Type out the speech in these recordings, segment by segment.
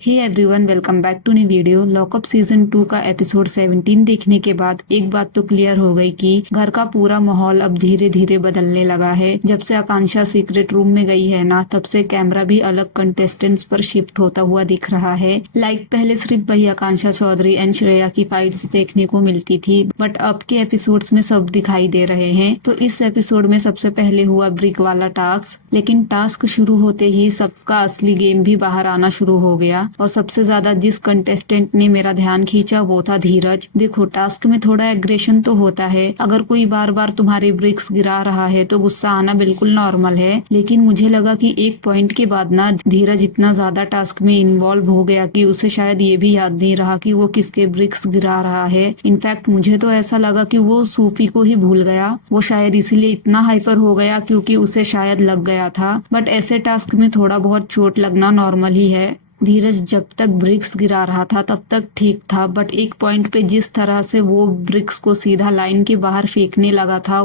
Hey everyone, welcome back to new video. Lockup season 2 का episode 17 देखने के बाद एक बात तो क्लियर हो गई कि घर का पूरा माहौल अब धीरे धीरे बदलने लगा है। जब से आकांक्षा सीक्रेट रूम में गई है ना, तब से कैमरा भी अलग कंटेस्टेंट्स पर शिफ्ट होता हुआ दिख रहा है। पहले सिर्फ वही आकांक्षा चौधरी एंड श्रेया की फाइट्स देखने को मिलती थी, बट अब के एपिसोड्स में सब दिखाई दे रहे हैं। तो इस एपिसोड में सबसे पहले हुआ ब्रिक वाला टास्क, लेकिन टास्क शुरू होते ही सबका असली गेम भी बाहर आना शुरू हो गया। और सबसे ज्यादा जिस कंटेस्टेंट ने मेरा ध्यान खींचा वो था धीरज। देखो, टास्क में थोड़ा एग्रेशन तो होता है, अगर कोई बार बार तुम्हारे ब्रिक्स गिरा रहा है तो गुस्सा आना बिल्कुल नॉर्मल है। लेकिन मुझे लगा कि एक पॉइंट के बाद ना धीरज इतना ज्यादा टास्क में इन्वॉल्व हो गया कि उसे शायद ये भी याद नहीं रहा कि वो किसके ब्रिक्स गिरा रहा है। इनफैक्ट मुझे तो ऐसा लगा कि वो सूफी को ही भूल गया। वो शायद इसीलिए इतना हाइपर हो गया क्योंकि उसे शायद लग गया था। बट ऐसे टास्क में थोड़ा बहुत चोट लगना नॉर्मल ही है। धीरज जब तक ब्रिक्स गिरा रहा था तब तक ठीक था, बट एक पॉइंट पे जिस तरह से वो ब्रिक्स को सीधा लाइन के बाहर फेंकने लगा था,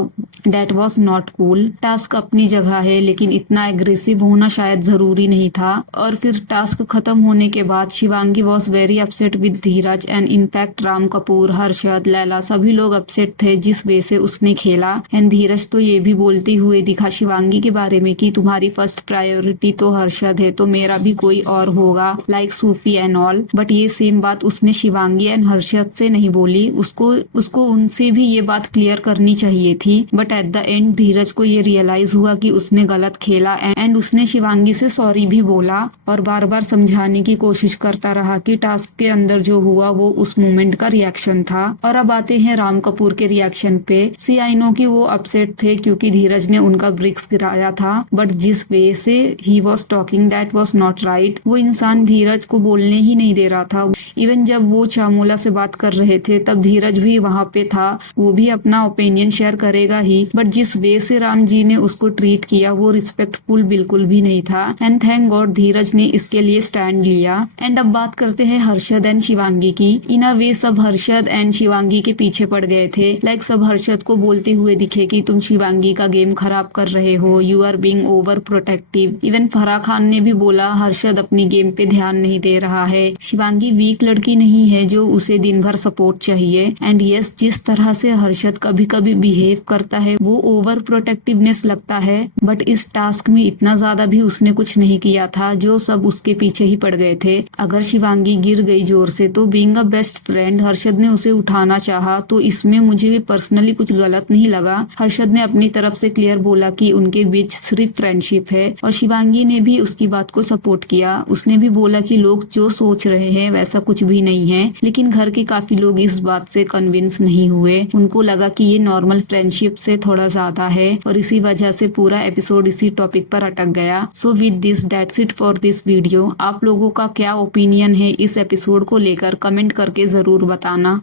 that was not cool. Task अपनी जगह है, लेकिन इतना एग्रेसिव होना शायद जरूरी नहीं था। और फिर टास्क खत्म होने के बाद Shivangi was very upset with Dheeraj and in fact Ram Kapoor, Harshad, Laila सभी लोग अपसेट थे जिस वे से उसने खेला। एंड धीरज तो ये भी बोलते हुए दिखा शिवांगी के बारे में कि तुम्हारी फर्स्ट प्रायोरिटी तो हर्षद है, तो मेरा भी कोई और होगा, like Sufi and all. But ये सेम बात उसने शिवांगी एंड हर्षद से नहीं बोली। उसको उनसे भी ये बात क्लियर करनी चाहिए थी। बट एट द एंड धीरज को ये रियलाइज हुआ कि उसने गलत खेला एंड उसने शिवांगी से सॉरी भी बोला और बार बार समझाने की कोशिश करता रहा कि टास्क के अंदर जो हुआ वो उस मोमेंट का रिएक्शन था। और अब आते हैं राम कपूर के रिएक्शन पे। सी आई नो कि वो अपसेट थे क्योंकि धीरज ने उनका ब्रिक्स गिराया था, बट जिस वे से he was talking that was not right. वो इंसान धीरज को बोलने ही नहीं दे रहा था। इवन जब वो चामोला से बात कर रहे थे तब धीरज भी वहाँ पे था, वो भी अपना ओपिनियन शेयर करेगा ही। बट जिस वे से राम जी ने उसको ट्रीट किया वो रिस्पेक्टफुल बिल्कुल भी नहीं था। एंड थैंक गॉड धीरज ने इसके लिए स्टैंड लिया। एंड अब बात करते हैं हर्षद एंड शिवांगी की। इन अ वे सब हर्षद एंड शिवांगी के पीछे पड़ गए थे। लाइक सब हर्षद को बोलते हुए दिखे कि तुम शिवांगी का गेम खराब कर रहे हो, you are being overprotective. Even Farah Khan ने भी बोला हर्षद अपनी गेम पे ध्यान नहीं दे रहा है, शिवांगी वीक लड़की नहीं है जो उसे दिन भर सपोर्ट चाहिए। एंड यस, जिस तरह से हर्षद कभी कभी बिहेव करता है वो ओवर प्रोटेक्टिवनेस लगता है, बट इस टास्क में इतना ज्यादा भी उसने कुछ नहीं किया था जो सब उसके पीछे ही पड़ गए थे। अगर शिवांगी गिर गई जोर से तो being a best friend Harshad ने उसे उठाना चाहा, तो इसमें मुझे पर्सनली कुछ गलत नहीं लगा। हर्षद ने अपनी तरफ से क्लियर बोला कि उनके बीच सिर्फ फ्रेंडशिप है और शिवांगी ने भी उसकी बात को सपोर्ट किया। उसने भी बोला कि लोग जो सोच रहे हैं वैसा कुछ भी नहीं है। लेकिन घर के काफी लोग इस बात से कन्विंस नहीं हुए। उनको लगा कि ये नॉर्मल फ्रेंडशिप से थोड़ा ज्यादा है और इसी वजह से पूरा एपिसोड इसी टॉपिक पर अटक गया। So with this that's it for this video. आप लोगों का क्या ओपिनियन है इस एपिसोड को लेकर, कमेंट करके जरूर बताना।